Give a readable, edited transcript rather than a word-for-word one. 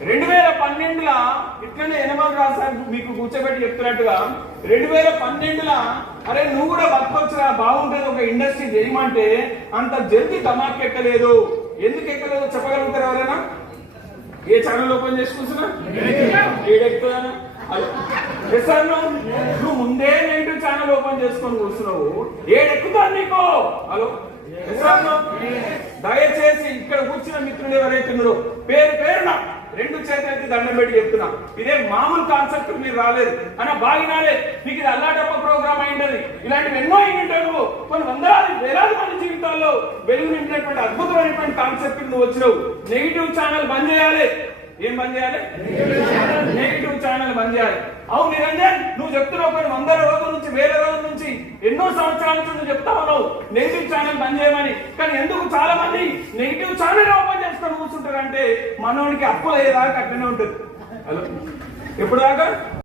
2012 ఇట్లనే యనమల రాసారు మీకు కూర్చోబెట్టి చెప్తున్నట్టుగా 2012 అరే నువ్వు కూడా బతకొచ్చురా బాగుంటుంది ఒక ఇండస్ట్రీ చేయమంటే అంత జల్దీ ధమాక్ ఎక్కలేదు. ఎందుకు ఎక్కలేదో చెప్పగలుగుతారు ఎవరైనా? ఏ ఛానల్ ఓపెన్ చేసి కూర్చున్నా ఏడెక్కుతున్నా నువ్వు ముందే నెగిటివ్ ఛానల్ ఓపెన్ చేసుకొని కూర్చున్నావు, ఏడెక్కుతాను నీకు? హలో దయచేసి ఇక్కడ కూర్చున్న మిత్రులు ఎవరైతే ఉన్నారో పేరు పేరున 2 చేతులైతే దండం పెట్టి చెప్తున్నా, ఇదే మామూలు కాన్సెప్ట్ మీరు రాలేదు అన్న బాగినాలే, మీకు ఇది అల్లాటప్ప ప్రోగ్రామ్ అయింటది. ఇలాంటివి ఎన్నో అయ్యింటావు, కొన్ని వందలాది వేలాది మంది జీవితాల్లో వెలుగు నింపినటువంటి అద్భుతమైనటువంటి కాన్సెప్ట్ నువ్వు వచ్చినావు. నెగిటివ్ ఛానల్ బంద్ చేయాలి. ఏం బంద్ చేయాలి? నెగిటివ్ ఛానల్ బంద్ చేయాలి. అవును నిరంజన్, నువ్వు చెప్తున్నావు కొన్ని 100 రోజుల నుంచి 1000 రోజుల నుంచి ఎన్నో సంవత్సరాల నుంచి నువ్వు చెప్తా ఉన్నావు నెగిటివ్ ఛానల్ బంద్ చేయమని. కానీ ఎందుకు చాలా మంది నెగిటివ్ ఛానల్ ఓపెన్ చేసుకొని కూర్చుంటారంటే మనోడికి అప్పులు అయ్యేదాకా అట్లనే ఉంటుంది. హలో ఎప్పుడు దాకా